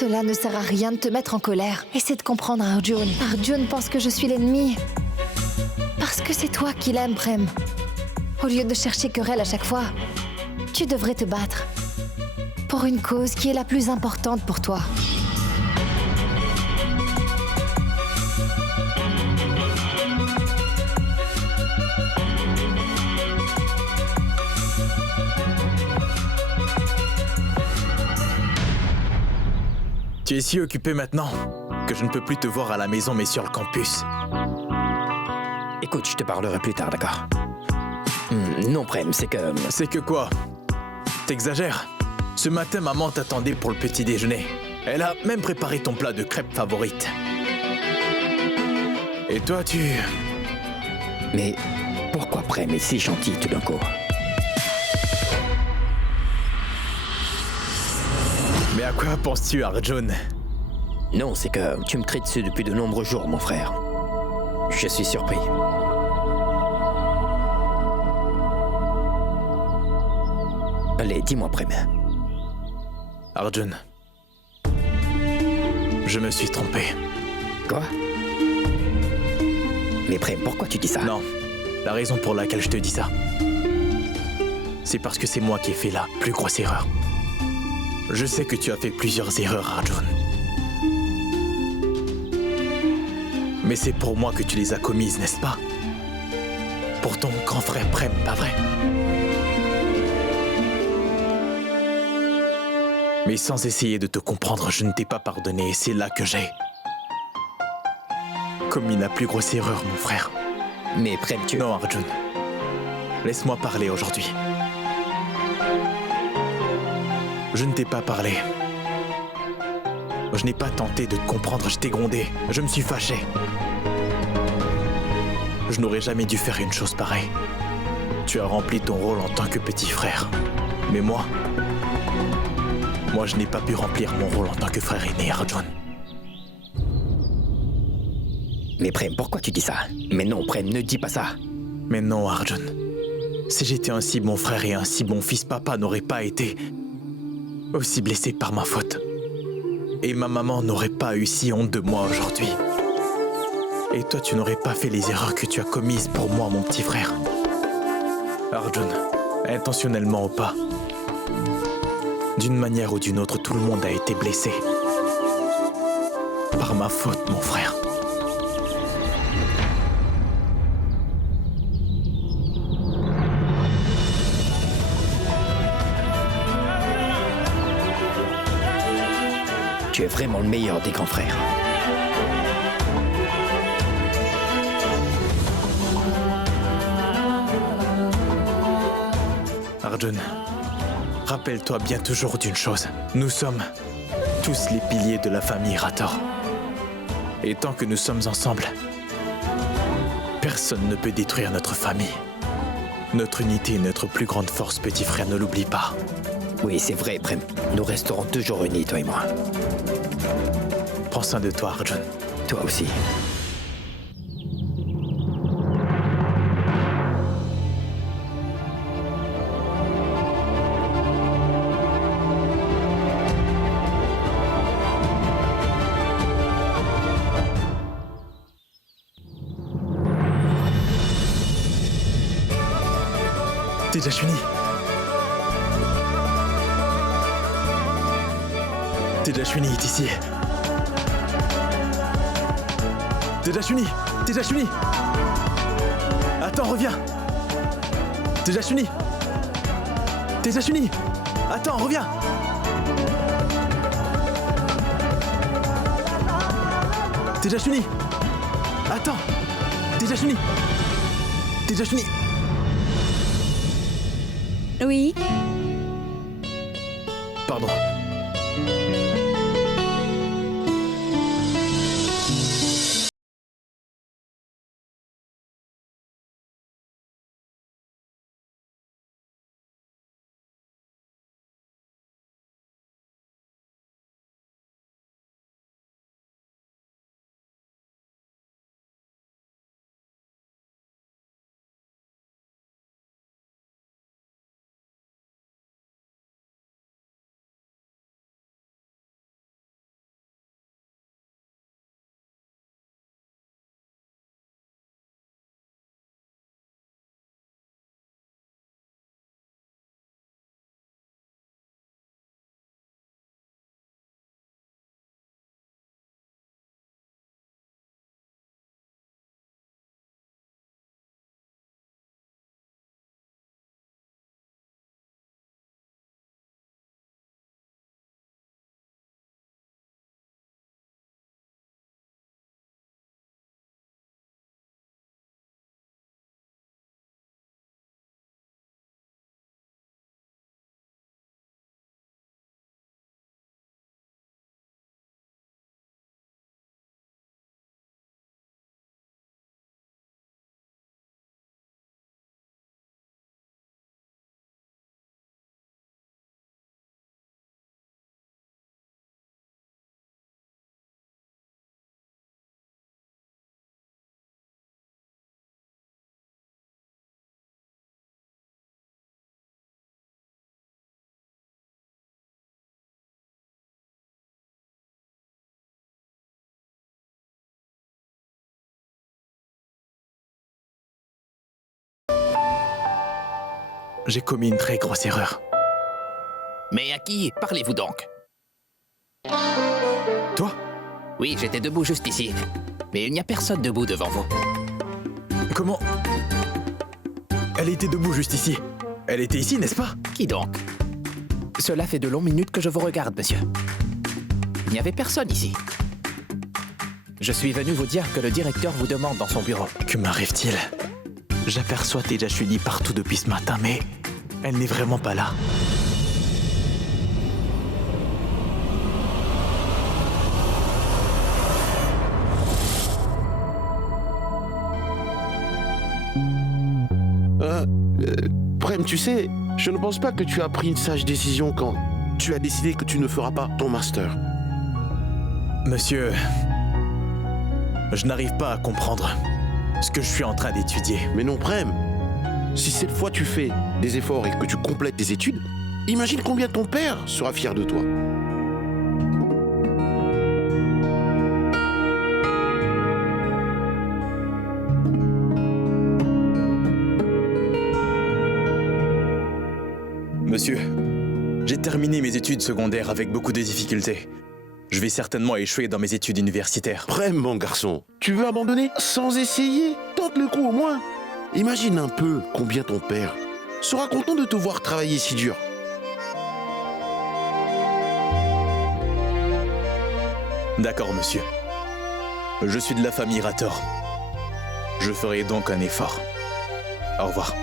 Cela ne sert à rien de te mettre en colère. Essaie de comprendre Arjun. Arjun pense que je suis l'ennemi. Parce que c'est toi qui l'aimes, Prem. Au lieu de chercher querelle à chaque fois, tu devrais te battre. Pour une cause qui est la plus importante pour toi. Tu es si occupé maintenant que je ne peux plus te voir à la maison mais sur le campus. Écoute, je te parlerai plus tard, d'accord? Non, Prem, c'est que... C'est que quoi? T'exagères. Ce matin, maman t'attendait pour le petit déjeuner. Elle a même préparé ton plat de crêpes favorite. Et toi, tu... Mais pourquoi Prem est si gentil tout d'un coup? Mais à quoi penses-tu, Arjun? Non, c'est que tu me cries dessus depuis de nombreux jours, mon frère. Je suis surpris. Allez, dis-moi, Prem. Arjun, je me suis trompé. Quoi? Mais Prem, pourquoi tu dis ça? Non, la raison pour laquelle je te dis ça, c'est parce que c'est moi qui ai fait la plus grosse erreur. Je sais que tu as fait plusieurs erreurs, Arjun. Mais c'est pour moi que tu les as commises, n'est-ce pas? Pour ton grand frère Prem, pas vrai? Mais sans essayer de te comprendre, je ne t'ai pas pardonné et c'est là que j'ai commis la plus grosse erreur, mon frère. Mais Prem, tu... Non, Arjun. Laisse-moi parler aujourd'hui. Je ne t'ai pas parlé. Je n'ai pas tenté de te comprendre, je t'ai grondé. Je me suis fâché. Je n'aurais jamais dû faire une chose pareille. Tu as rempli ton rôle en tant que petit frère. Mais moi, je n'ai pas pu remplir mon rôle en tant que frère aîné, Arjun. Mais Prem, pourquoi tu dis ça? Mais non, Prem, ne dis pas ça. Mais non, Arjun. Si j'étais un si bon frère et un si bon fils, papa n'aurait pas été aussi blessé par ma faute. Et ma maman n'aurait pas eu si honte de moi aujourd'hui. Et toi, tu n'aurais pas fait les erreurs que tu as commises pour moi, mon petit frère. Arjun, intentionnellement ou pas, d'une manière ou d'une autre, tout le monde a été blessé. Par ma faute, mon frère. Tu es vraiment le meilleur des grands frères. Arjun, rappelle-toi bien toujours d'une chose. Nous sommes tous les piliers de la famille Rathore. Et tant que nous sommes ensemble, personne ne peut détruire notre famille. Notre unité est notre plus grande force, petit frère, ne l'oublie pas. Oui, c'est vrai, Prem. Nous resterons toujours unis, toi et moi. Prends soin de toi, Arjun. Toi aussi. Tejashwini. Tejashwini est ici. Tejashwini! Tejashwini! Attends, reviens! Tejashwini! Tejashwini! Attends, reviens! Tejashwini! Attends! Tejashwini! Tejashwini! Oui. Pardon. J'ai commis une très grosse erreur. Mais à qui parlez-vous donc? Toi? Oui, j'étais debout juste ici. Mais il n'y a personne debout devant vous. Comment? Elle était debout juste ici. Elle était ici, n'est-ce pas? Qui donc? Cela fait de longues minutes que je vous regarde, monsieur. Il n'y avait personne ici. Je suis venu vous dire que le directeur vous demande dans son bureau. Que m'arrive-t-il? J'aperçois Tejashuni partout depuis ce matin, mais elle n'est vraiment pas là. Prem, tu sais, je ne pense pas que tu as pris une sage décision quand tu as décidé que tu ne feras pas ton master. Monsieur, je n'arrive pas à comprendre ce que je suis en train d'étudier. Mais non, Prem, si cette fois tu fais des efforts et que tu complètes tes études, imagine combien ton père sera fier de toi. Monsieur, j'ai terminé mes études secondaires avec beaucoup de difficultés. Je vais certainement échouer dans mes études universitaires. Prem, mon garçon, tu veux abandonner sans essayer? Tente le coup au moins. Imagine un peu combien ton père sera content de te voir travailler si dur. D'accord, monsieur. Je suis de la famille Rator. Je ferai donc un effort. Au revoir.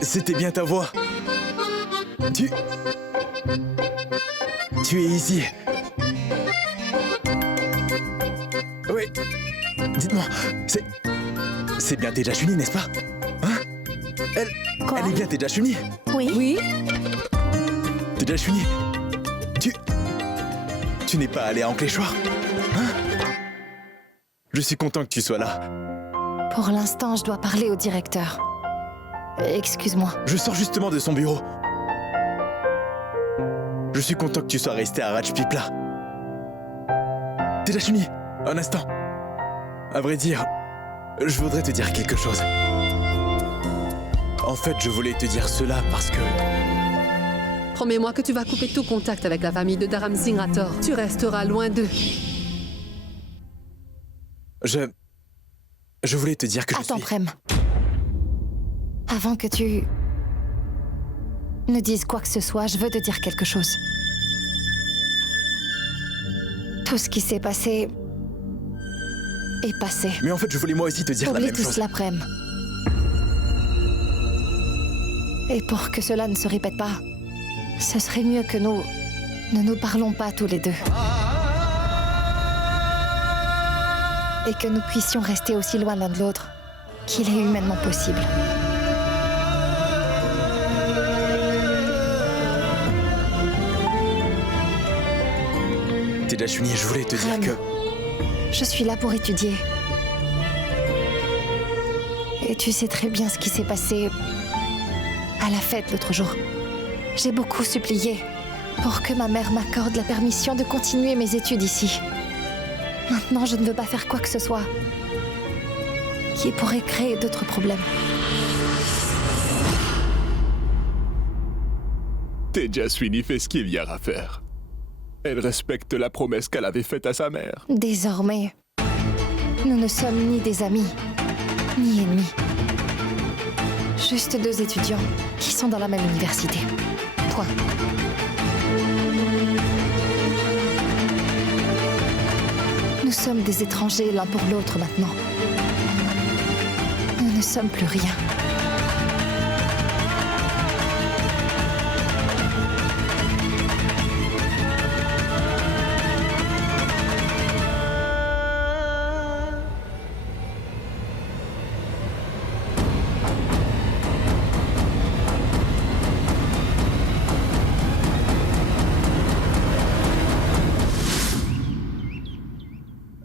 C'était bien ta voix. Tu es ici. Oui. Dites-moi, c'est bien Tejashuni, n'est-ce pas? Hein? Quoi? Elle est bien Tejashuni? Oui. Tejashuni, tu n'es pas allé à Ankleshwar? Hein? Je suis content que tu sois là. Pour l'instant, je dois parler au directeur. Excuse-moi. Je sors justement de son bureau. Je suis content que tu sois resté à Rajpipla. Tejashuni, un instant. À vrai dire, je voudrais te dire quelque chose. En fait, je voulais te dire cela parce que... Promets-moi que tu vas couper tout contact avec la famille de Dharam Singh Rathore. Tu resteras loin d'eux. Je voulais te dire que Attends, je suis... Prem. Avant que tu ne dises quoi que ce soit, je veux te dire quelque chose. Tout ce qui s'est passé est passé. Mais en fait, je voulais moi aussi te dire la Oublie même tout chose. cela, Prem. Et pour que cela ne se répète pas, ce serait mieux que nous ne nous parlons pas tous les deux. Et que nous puissions rester aussi loin l'un de l'autre qu'il est humainement possible. Tejashuni, je voulais te dire Prem, que... je suis là pour étudier. Et tu sais très bien ce qui s'est passé à la fête l'autre jour. J'ai beaucoup supplié, pour que ma mère m'accorde la permission de continuer mes études ici. Maintenant, je ne veux pas faire quoi que ce soit qui pourrait créer d'autres problèmes. Teja Sweeney fait ce qu'il y a à faire. Elle respecte la promesse qu'elle avait faite à sa mère. Désormais, nous ne sommes ni des amis, ni ennemis. Juste deux étudiants qui sont dans la même université. Point. Nous sommes des étrangers l'un pour l'autre maintenant. Nous ne sommes plus rien.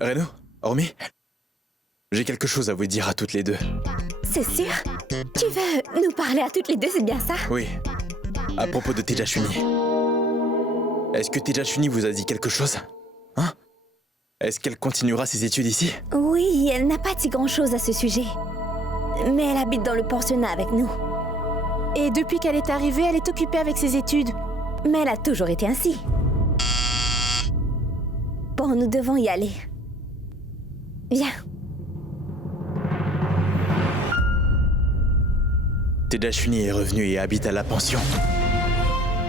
Reno, Hormis, j'ai quelque chose à vous dire à toutes les deux. C'est sûr? Tu veux nous parler à toutes les deux, c'est bien ça? Oui, à propos de Teja Sweeney. Est-ce que Teja Sweeney vous a dit quelque chose? Hein? Est-ce qu'elle continuera ses études ici? Oui, elle n'a pas dit grand-chose à ce sujet. Mais elle habite dans le pensionnat avec nous. Et depuis qu'elle est arrivée, elle est occupée avec ses études. Mais elle a toujours été ainsi. Bon, nous devons y aller. Viens. Teja Sweeney est revenue et habite à la pension.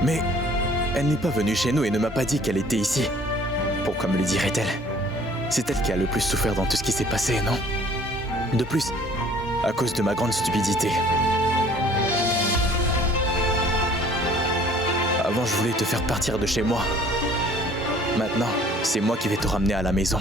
Mais elle n'est pas venue chez nous et ne m'a pas dit qu'elle était ici. Pourquoi me le dirait-elle? C'est elle qui a le plus souffert dans tout ce qui s'est passé, non? De plus, à cause de ma grande stupidité. Avant, je voulais te faire partir de chez moi. Maintenant, c'est moi qui vais te ramener à la maison.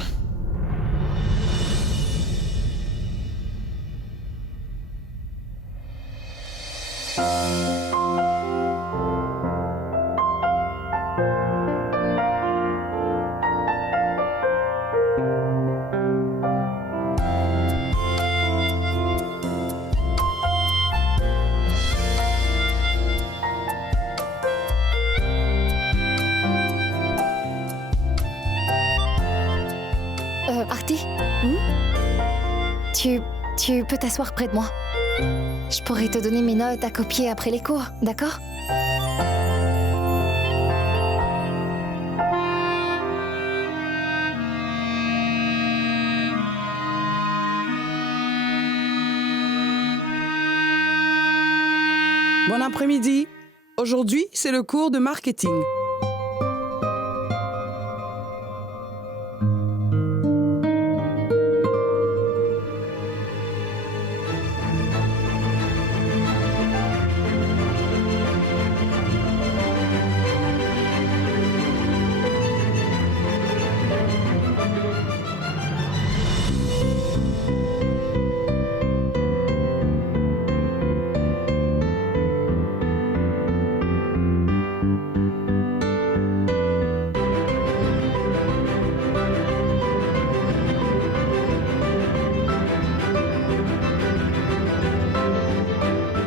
Artie? Tu peux t'asseoir près de moi. Je pourrais te donner mes notes à copier après les cours, d'accord? Bon après-midi. Aujourd'hui, c'est le cours de marketing.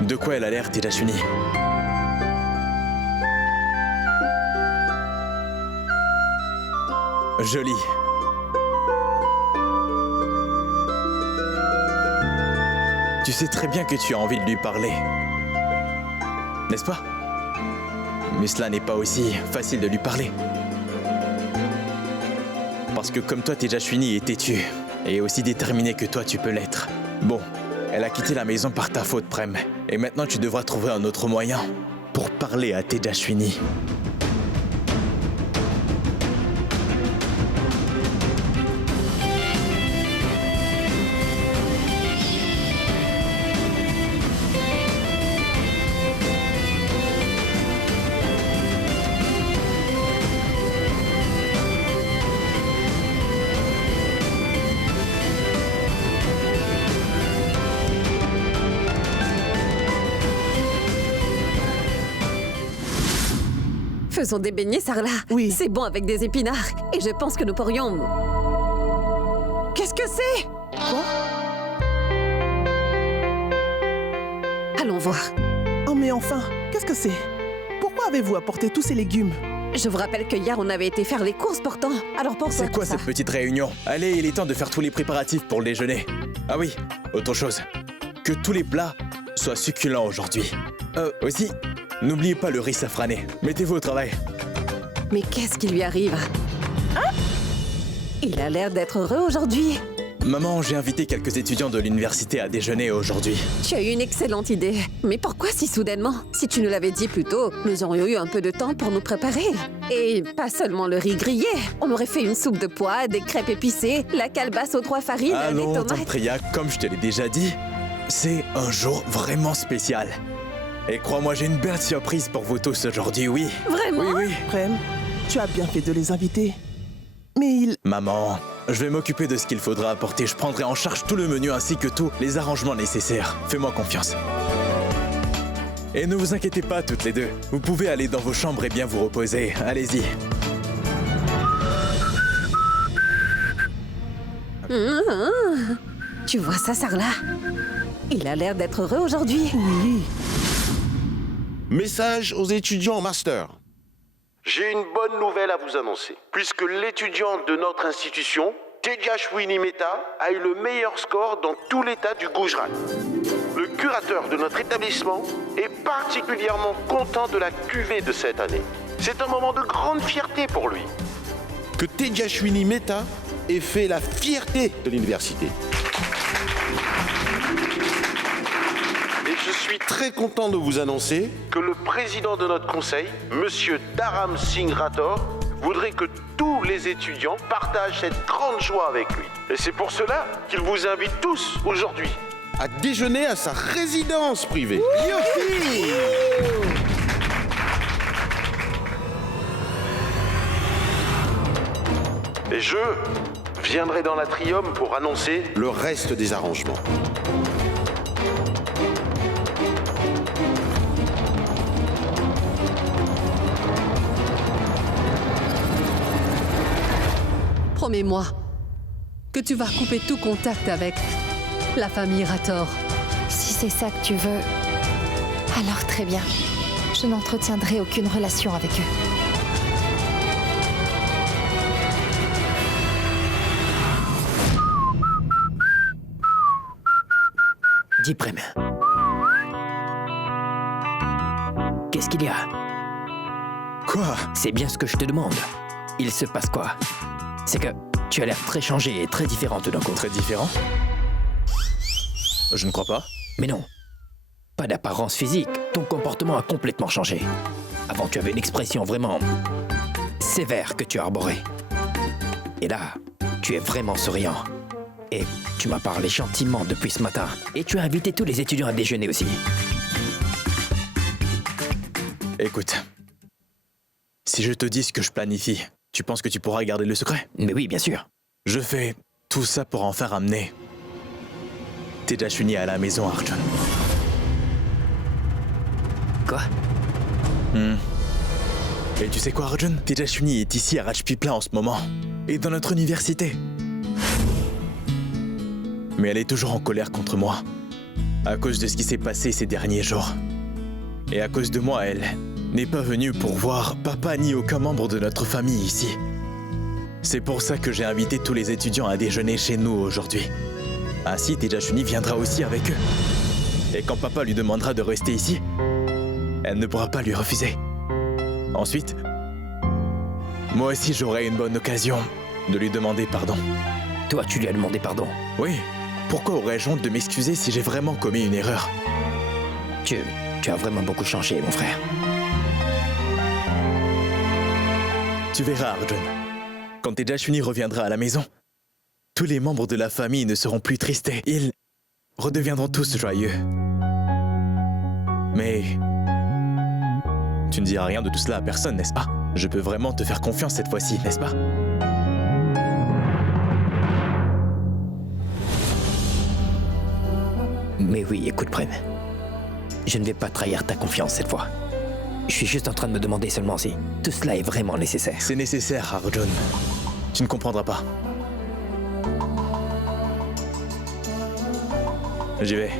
De quoi elle a l'air, Teja Sweeney? Jolie. Tu sais très bien que tu as envie de lui parler. N'est-ce pas? Mais cela n'est pas aussi facile de lui parler. Parce que comme toi, Teja Sweeney est têtue et aussi déterminée que toi, tu peux l'être. Bon, elle a quitté la maison par ta faute, Prem. Et maintenant, tu devras trouver un autre moyen pour parler à Teja Sweeney. Faisons des beignets, Sarla. Oui. C'est bon avec des épinards. Et je pense que nous pourrions... Qu'est-ce que c'est? Quoi? Allons voir. Oh mais enfin, qu'est-ce que c'est? Pourquoi avez-vous apporté tous ces légumes? Je vous rappelle que hier, on avait été faire les courses pourtant. Alors pourquoi C'est quoi tout ça? cette petite réunion? Allez, il est temps de faire tous les préparatifs pour le déjeuner. Ah oui, autre chose. Que tous les plats soient succulents aujourd'hui. Aussi, n'oubliez pas le riz safrané. Mettez-vous au travail. Mais qu'est-ce qui lui arrive? Il a l'air d'être heureux aujourd'hui. Maman, j'ai invité quelques étudiants de l'université à déjeuner aujourd'hui. Tu as eu une excellente idée. Mais pourquoi si soudainement? Si tu nous l'avais dit plus tôt, nous aurions eu un peu de temps pour nous préparer. Et pas seulement le riz grillé. On aurait fait une soupe de pois, des crêpes épicées, la calebasse aux 3 farines, des Allons, tomates. tante Priya, comme je te l'ai déjà dit, c'est un jour vraiment spécial. Et crois-moi, j'ai une belle surprise pour vous tous aujourd'hui, oui. Vraiment? Oui, oui. Prem, tu as bien fait de les inviter. Mais ils... Maman, je vais m'occuper de ce qu'il faudra apporter. Je prendrai en charge tout le menu ainsi que tous les arrangements nécessaires. Fais-moi confiance. Et ne vous inquiétez pas toutes les deux. Vous pouvez aller dans vos chambres et bien vous reposer. Allez-y. Tu vois ça, Sarla? Il a l'air d'être heureux aujourd'hui. Oui. Message aux étudiants en master. J'ai une bonne nouvelle à vous annoncer. Puisque l'étudiante de notre institution, Tejashwini Mehta, a eu le meilleur score dans tout l'état du Gujarat. Le curateur de notre établissement est particulièrement content de la cuvée de cette année. C'est un moment de grande fierté pour lui. Que Tejashwini Mehta ait fait la fierté de l'université. Et je suis très content de vous annoncer que le président de notre conseil, Monsieur Dharam Singh Rathore, voudrait que tous les étudiants partagent cette grande joie avec lui. Et c'est pour cela qu'il vous invite tous aujourd'hui à déjeuner à sa résidence privée. Youpi! Et je viendrai dans l'atrium pour annoncer le reste des arrangements. Promets-moi que tu vas couper tout contact avec la famille Rathore. Si c'est ça que tu veux, alors très bien. Je n'entretiendrai aucune relation avec eux. Dis Prem. Qu'est-ce qu'il y a? Quoi? C'est bien ce que je te demande. Il se passe quoi? C'est que tu as l'air très changé et très différente d'un coup. Très différent? Je ne crois pas. Mais non. Pas d'apparence physique. Ton comportement a complètement changé. Avant, tu avais une expression vraiment sévère que tu arborais. Et là, tu es vraiment souriant. Et tu m'as parlé gentiment depuis ce matin. Et tu as invité tous les étudiants à déjeuner aussi. Écoute, si je te dis ce que je planifie, tu penses que tu pourras garder le secret? Mais oui, bien sûr. Je fais tout ça pour enfin ramener Tejashwini à la maison, Arjun. Quoi? Et tu sais quoi, Arjun? Tejashwini est ici à Rajpipla en ce moment. Et dans notre université. Mais elle est toujours en colère contre moi. À cause de ce qui s'est passé ces derniers jours. Et à cause de moi, elle n'est pas venue pour voir papa ni aucun membre de notre famille ici. C'est pour ça que j'ai invité tous les étudiants à déjeuner chez nous aujourd'hui. Ainsi, Tejashwini viendra aussi avec eux. Et quand papa lui demandera de rester ici, elle ne pourra pas lui refuser. Ensuite, moi aussi j'aurai une bonne occasion de lui demander pardon. Toi, tu lui as demandé pardon. Oui, pourquoi aurais-je honte de m'excuser si j'ai vraiment commis une erreur? Tu as vraiment beaucoup changé, mon frère. Tu verras, Arjun. Quand Tejashwini reviendra à la maison, tous les membres de la famille ne seront plus tristes et ils redeviendront tous joyeux. Mais tu ne diras rien de tout cela à personne, n'est-ce pas? Je peux vraiment te faire confiance cette fois-ci, n'est-ce pas? Mais oui, écoute, Prem. Je ne vais pas trahir ta confiance cette fois. Je suis juste en train de me demander seulement si tout cela est vraiment nécessaire. C'est nécessaire, Arjun. Tu ne comprendras pas. J'y vais.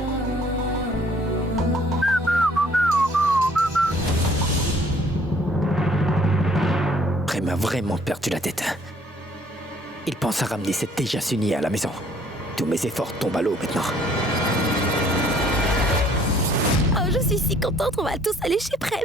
Prem a vraiment perdu la tête. Il pense à ramener cette Tejaswini à la maison. Tous mes efforts tombent à l'eau maintenant. Oh, je suis si contente, on va tous aller chez Prem.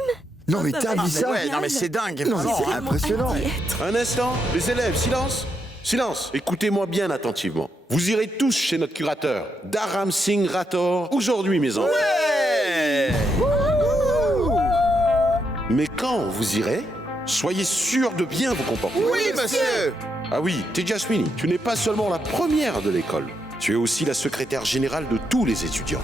Non mais t'as vu ça? Ouais, non mais c'est dingue. Non, Non, c'est impressionnant. Un instant, les élèves, silence. Silence. Écoutez-moi bien attentivement. Vous irez tous chez notre curateur, Dharam Singh Rathore, aujourd'hui, mes enfants. Ouais. Mais quand vous irez, soyez sûrs de bien vous comporter. Oui, monsieur. Ah oui, Tejaswini, tu n'es pas seulement la première de l'école. Tu es aussi la secrétaire générale de tous les étudiants.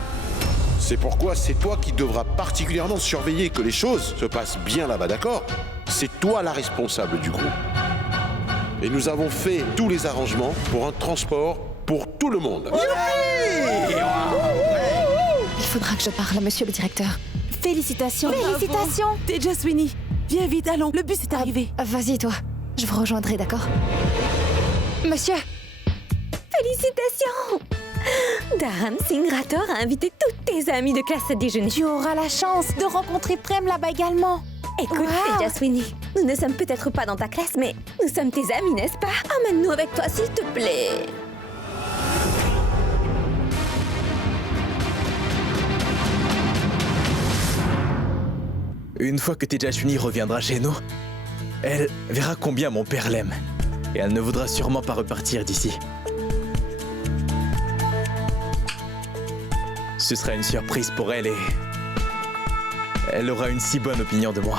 C'est pourquoi c'est toi qui devras particulièrement surveiller que les choses se passent bien là-bas, d'accord? C'est toi la responsable du groupe. Et nous avons fait tous les arrangements pour un transport pour tout le monde. Il faudra que je parle à monsieur le directeur. Félicitations. Félicitations. Tejaswini, viens vite, allons, le bus est arrivé. Vas-y, toi. Je vous rejoindrai, d'accord? Monsieur! Félicitations. Dharam Singh Rathore a invité toutes tes amies de classe à déjeuner. Tu auras la chance de rencontrer Prem là-bas également. Écoute, Wow. Tejaswini, nous ne sommes peut-être pas dans ta classe, mais nous sommes tes amis, n'est-ce pas? Emmène-nous avec toi, s'il te plaît. Une fois que Tejaswini reviendra chez nous, elle verra combien mon père l'aime. Et elle ne voudra sûrement pas repartir d'ici. Ce sera une surprise pour elle et... elle aura une si bonne opinion de moi.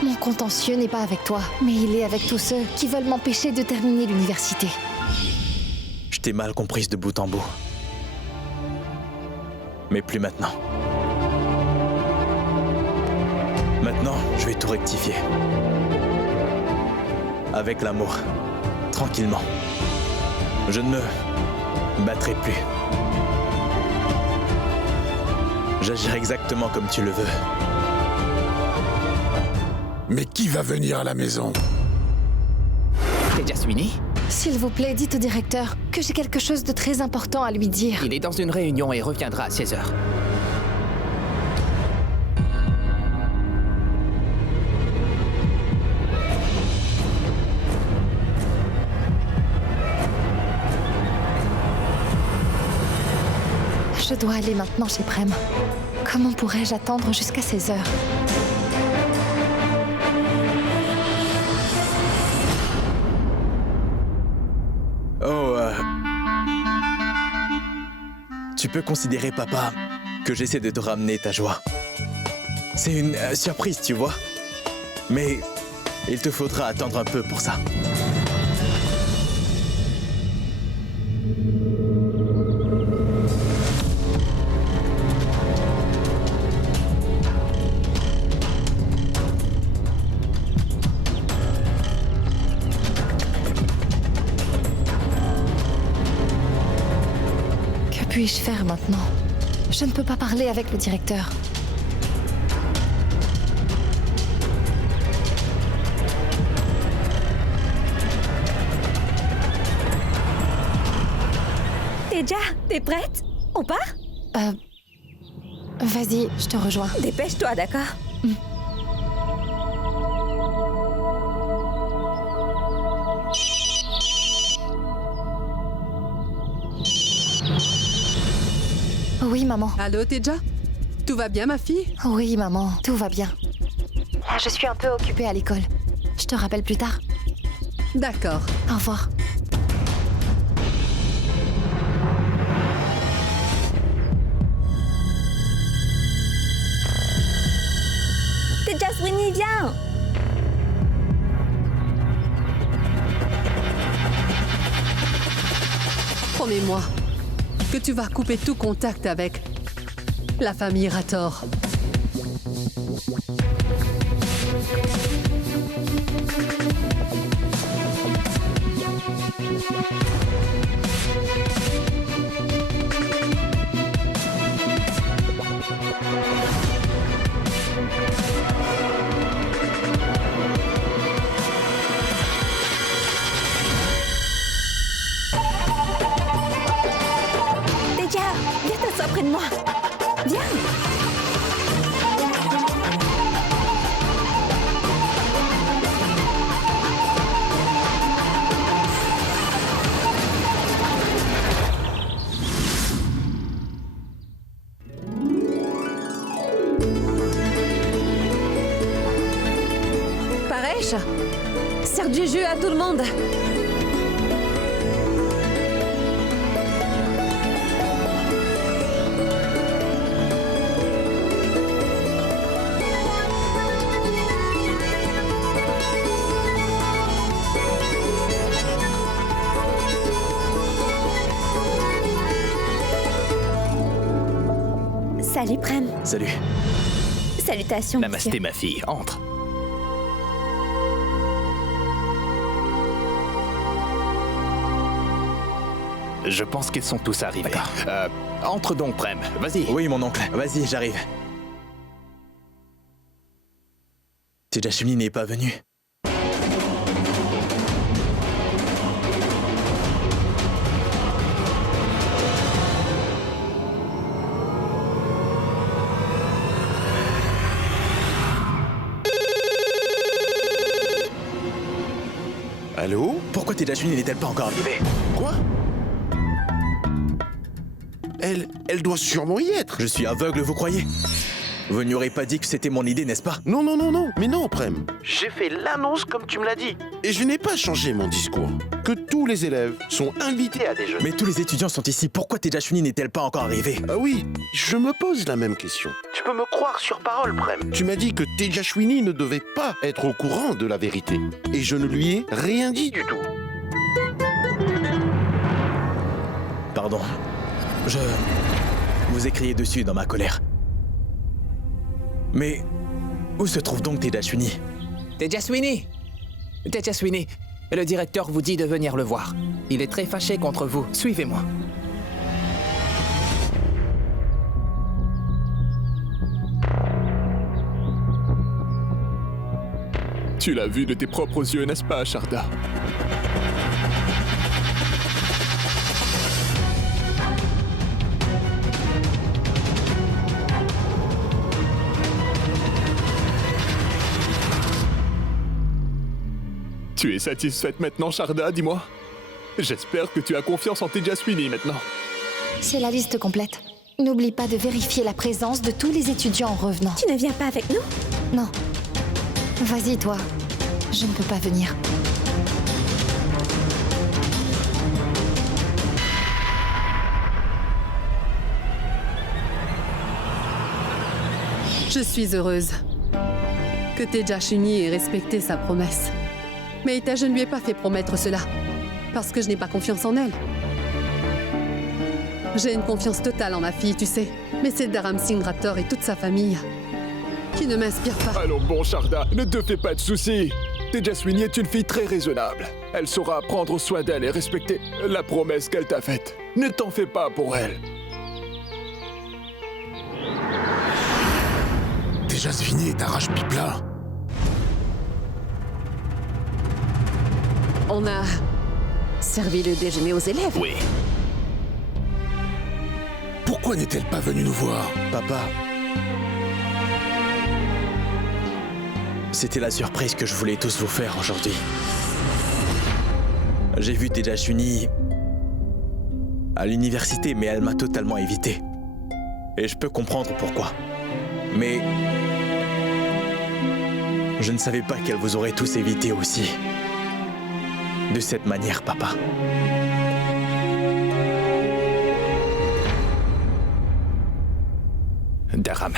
Mon contentieux n'est pas avec toi, mais il est avec tous ceux qui veulent m'empêcher de terminer l'université. Je t'ai mal comprise de bout en bout. Mais plus maintenant. Maintenant, je vais tout rectifier. Avec l'amour. Tranquillement. Je ne me battrai plus. J'agirai exactement comme tu le veux. Mais qui va venir à la maison? Tejaswini, S'il vous plaît, dites au directeur que j'ai quelque chose de très important à lui dire. il est dans une réunion et reviendra à 16h. Je dois aller maintenant chez Prem. Comment pourrais-je attendre jusqu'à 16h? Oh, tu peux considérer, papa, que j'essaie de te ramener ta joie. C'est une surprise, tu vois. Mais il te faudra attendre un peu pour ça. Que puis-je faire maintenant? Je ne peux pas parler avec le directeur. Teja, t'es prête? On part? Vas-y, je te rejoins. Dépêche-toi, d'accord? Oui, maman. Allô, Teja? Tout va bien, ma fille? Oui, maman, tout va bien. Là, je suis un peu occupée à l'école. Je te rappelle plus tard. D'accord. Au revoir. Tejaswini, viens! Promets-moi que tu vas couper tout contact avec la famille Rator. Déjà, viens t'asseoir près de moi. Viens. Paresh, sers du jus à tout le monde. Salut Prem. Salut. Salutations. Namasté, monsieur. ma fille. Entre. Je pense qu'ils sont tous arrivés. Entre donc, Prem. Vas-y. Oui, mon oncle. Vas-y, j'arrive. Tejashwini n'est pas venu. Allô? Pourquoi Tejashwini n'est-elle pas encore arrivée? Quoi? Elle doit sûrement y être. Je suis aveugle, vous croyez? Vous n'aurez pas dit que c'était mon idée, n'est-ce pas? Non. Mais non, Prem. J'ai fait l'annonce comme tu me l'as dit. Et je n'ai pas changé mon discours. Que tous les élèves sont invités à déjeuner. Mais tous les étudiants sont ici. Pourquoi Tejashwini n'est-elle pas encore arrivée? Ah oui, je me pose la même question. Tu peux me croire sur parole, Prem. Tu m'as dit que Tejashwini ne devait pas être au courant de la vérité. Et je ne lui ai rien dit du tout. Pardon. Je vous ai crié dessus dans ma colère. Mais où se trouve donc Tejashwini? Tejashwini! Tejashwini, le directeur vous dit de venir le voir. Il est très fâché contre vous. Suivez-moi. Tu l'as vu de tes propres yeux, n'est-ce pas, Sharda? Tu es satisfaite maintenant, Sharda, dis-moi? J'espère que tu as confiance en Tejashwini maintenant. C'est la liste complète. N'oublie pas de vérifier la présence de tous les étudiants en revenant. Tu ne viens pas avec nous? Non. Vas-y, toi. Je ne peux pas venir. Je suis heureuse que Tejashwini ait respecté sa promesse. Mais Ita, je ne lui ai pas fait promettre cela, parce que je n'ai pas confiance en elle. J'ai une confiance totale en ma fille, tu sais. Mais c'est Dharam Singh Rator et toute sa famille qui ne m'inspirent pas. Allons bon, Sharda, ne te fais pas de soucis. Tejashwini est une fille très raisonnable. Elle saura prendre soin d'elle et respecter la promesse qu'elle t'a faite. Ne t'en fais pas pour elle. Tejashwini est un Rajpipla. On a servi le déjeuner aux élèves. Oui. Pourquoi n'est-elle pas venue nous voir? Papa. C'était la surprise que je voulais tous vous faire aujourd'hui. J'ai vu Tejashwini à l'université, mais elle m'a totalement évité. Et je peux comprendre pourquoi. Mais je ne savais pas qu'elle vous aurait tous évité aussi. De cette manière, papa. Dharam,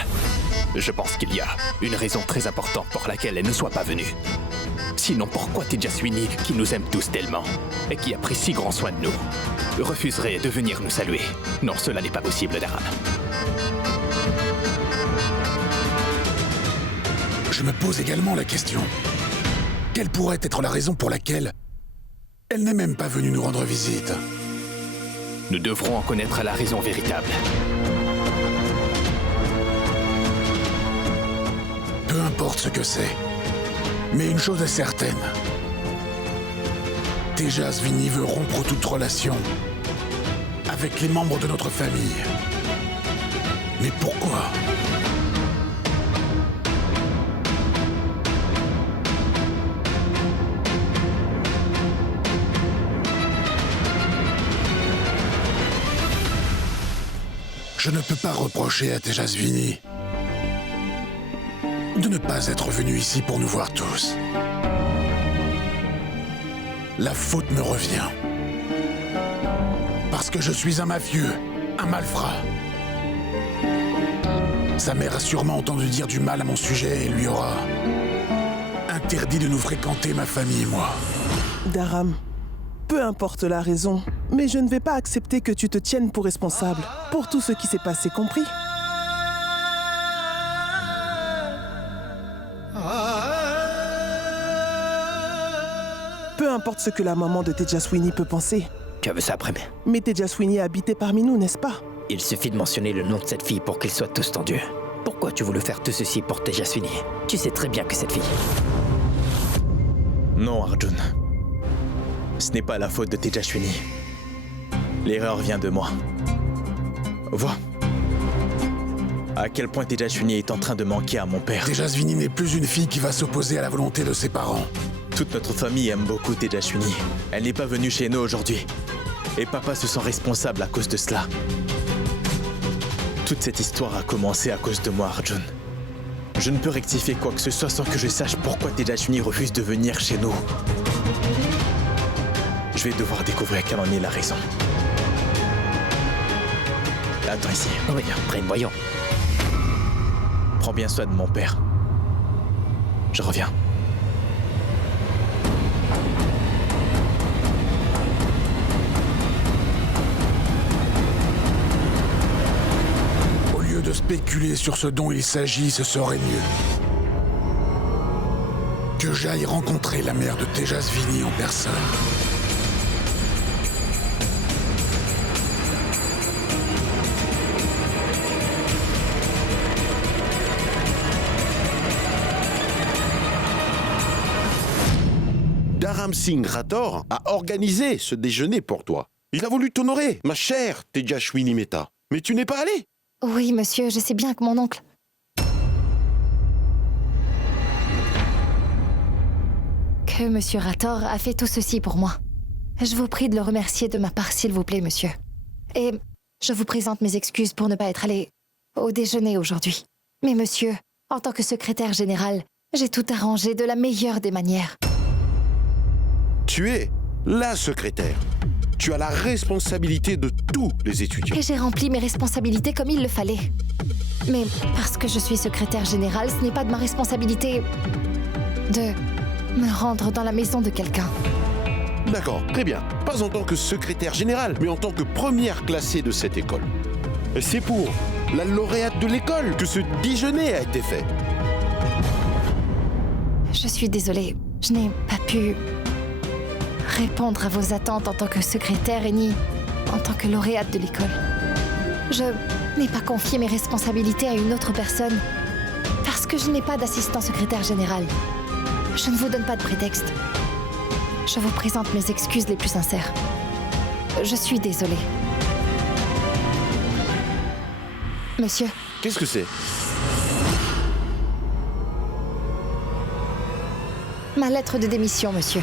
je pense qu'il y a une raison très importante pour laquelle elle ne soit pas venue. Si Sinon, pourquoi Tejaswini, qui nous aime tous tellement, et qui a pris si grand soin de nous, refuserait de venir nous saluer? Non, cela n'est pas possible, Dharam. Je me pose également la question. Quelle pourrait être la raison pour laquelle elle n'est même pas venue nous rendre visite? Nous devrons en connaître la raison véritable. Peu importe ce que c'est. Mais une chose est certaine. Tejaswini veut rompre toute relation avec les membres de notre famille. Mais pourquoi? Je ne peux pas reprocher à Tejaswini de ne pas être venu ici pour nous voir tous. La faute me revient. Parce que je suis un mafieux, un malfrat. Sa mère a sûrement entendu dire du mal à mon sujet et lui aura interdit de nous fréquenter, ma famille et moi. Dharam, peu importe la raison, mais je ne vais pas accepter que tu te tiennes pour responsable pour tout ce qui s'est passé, compris? Peu importe ce que la maman de Tejaswini peut penser. Tu as vu ça après? Mais Tejaswini a habité parmi nous, n'est-ce pas? Il suffit de mentionner le nom de cette fille pour qu'ils soient tous tendus. Pourquoi tu voulais faire tout ceci pour Tejaswini? Tu sais très bien que cette fille... Non, Arjun. Ce n'est pas la faute de Tejaswini. L'erreur vient de moi. Vois à quel point Tejaswini est en train de manquer à mon père. Tejaswini n'est plus une fille qui va s'opposer à la volonté de ses parents. Toute notre famille aime beaucoup Tejaswini. Elle n'est pas venue chez nous aujourd'hui. Et papa se sent responsable à cause de cela. Toute cette histoire a commencé à cause de moi, Arjun. Je ne peux rectifier quoi que ce soit sans que je sache pourquoi Tejaswini refuse de venir chez nous. Je vais devoir découvrir quelle en est la raison. Attends ici. Oui, voyons. Prends bien soin de mon père. Je reviens. Au lieu de spéculer sur ce dont il s'agit, ce serait mieux que j'aille rencontrer la mère de Tejaswini en personne. Dharam Singh Rathore a organisé ce déjeuner pour toi. Il a voulu t'honorer, ma chère Tejaswini Mehta. Mais tu n'es pas allée. Oui, monsieur, je sais bien que mon oncle... Que monsieur Rathore a fait tout ceci pour moi. Je vous prie de le remercier de ma part, s'il vous plaît, monsieur. Et je vous présente mes excuses pour ne pas être allée au déjeuner aujourd'hui. Mais monsieur, en tant que secrétaire général, j'ai tout arrangé de la meilleure des manières. Tu es la secrétaire. Tu as la responsabilité de tous les étudiants. Et j'ai rempli mes responsabilités comme il le fallait. Mais parce que je suis secrétaire générale, ce n'est pas de ma responsabilité de me rendre dans la maison de quelqu'un. D'accord, très bien. Pas en tant que secrétaire général, mais en tant que première classée de cette école. Et c'est pour la lauréate de l'école que ce déjeuner a été fait. Je suis désolée, je n'ai pas pu répondre à vos attentes en tant que secrétaire et ni en tant que lauréate de l'école. Je n'ai pas confié mes responsabilités à une autre personne parce que je n'ai pas d'assistant secrétaire général. Je ne vous donne pas de prétexte. Je vous présente mes excuses les plus sincères. Je suis désolée. Monsieur. Qu'est-ce que c'est? Ma lettre de démission, monsieur.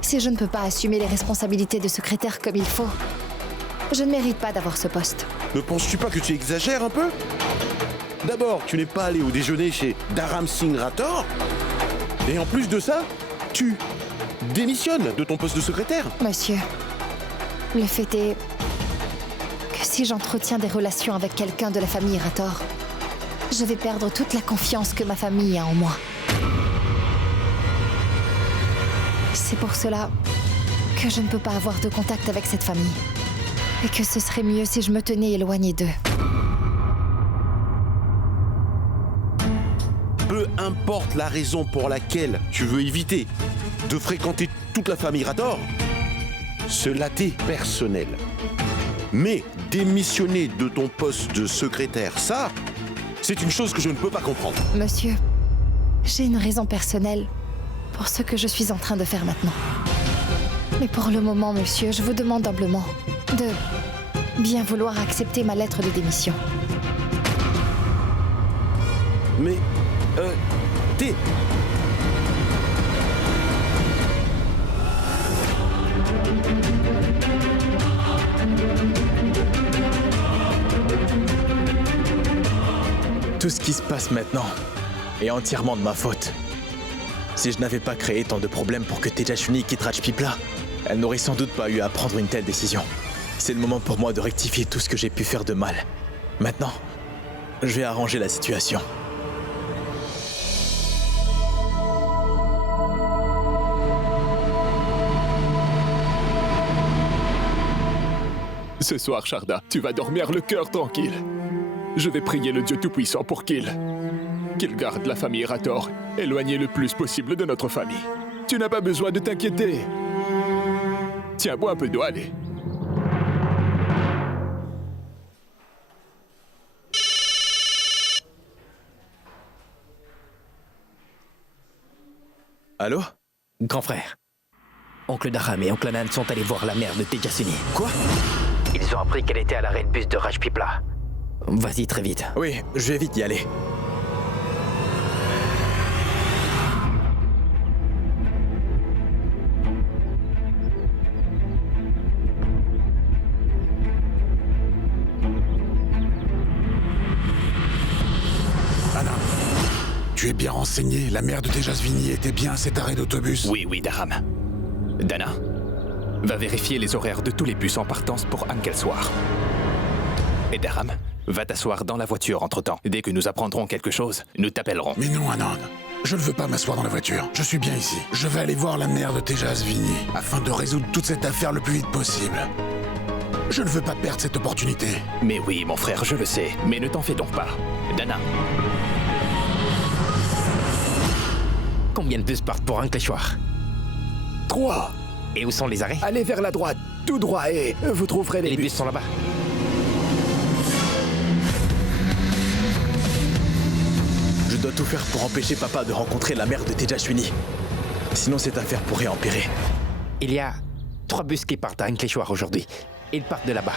Si je ne peux pas assumer les responsabilités de secrétaire comme il faut, je ne mérite pas d'avoir ce poste. Ne penses-tu pas que tu exagères un peu? D'abord, tu n'es pas allé au déjeuner chez Dharam Singh Rathore. Et en plus de ça, tu démissionnes de ton poste de secrétaire. Monsieur, le fait est que si j'entretiens des relations avec quelqu'un de la famille Rathore, je vais perdre toute la confiance que ma famille a en moi. C'est pour cela que je ne peux pas avoir de contact avec cette famille. Et que ce serait mieux si je me tenais éloignée d'eux. Peu importe la raison pour laquelle tu veux éviter de fréquenter toute la famille Rator, cela t'est personnel. Mais démissionner de ton poste de secrétaire, ça, c'est une chose que je ne peux pas comprendre. Monsieur, j'ai une raison personnelle pour ce que je suis en train de faire maintenant. Mais pour le moment, monsieur, je vous demande humblement de bien vouloir accepter ma lettre de démission. Mais, t'es... Tout ce qui se passe maintenant est entièrement de ma faute. Si je n'avais pas créé tant de problèmes pour que Tejashuni quitte Rajpipla, elle n'aurait sans doute pas eu à prendre une telle décision. C'est le moment pour moi de rectifier tout ce que j'ai pu faire de mal. Maintenant, je vais arranger la situation. Ce soir, Sharda, tu vas dormir le cœur tranquille. Je vais prier le Dieu Tout-Puissant pour qu'il garde la famille Rator éloignée le plus possible de notre famille. Tu n'as pas besoin de t'inquiéter. Tiens, bois un peu d'eau, allez. Allô? Grand frère, Oncle Dharam et Oncle Anand sont allés voir la mère de Tejasuni. Quoi? Ils ont appris qu'elle était à l'arrêt de bus de Rajpipla. Vas-y, très vite. Oui, je vais vite y aller. Anand, tu es bien renseigné. La mère de Tejasvini était bien à cet arrêt d'autobus. Oui, Dharam. Dana, va vérifier les horaires de tous les bus en partance pour Ankelsoir. Et Dharam, va t'asseoir dans la voiture entre-temps. Dès que nous apprendrons quelque chose, nous t'appellerons. Mais non, Anand. Je ne veux pas m'asseoir dans la voiture. Je suis bien ici. Je vais aller voir la mère de Tejasvini afin de résoudre toute cette affaire le plus vite possible. Je ne veux pas perdre cette opportunité. Mais oui, mon frère, je le sais. Mais ne t'en fais donc pas. Dana. Combien de bus partent pour Ankleshwar? 3. Et où sont les arrêts? Allez vers la droite, tout droit, et vous trouverez les bus sont là-bas. Je dois tout faire pour empêcher papa de rencontrer la mère de Tejasuni. Sinon cette affaire pourrait empirer. Il y a 3 bus qui partent à Ankleshwar aujourd'hui. Ils partent de là-bas.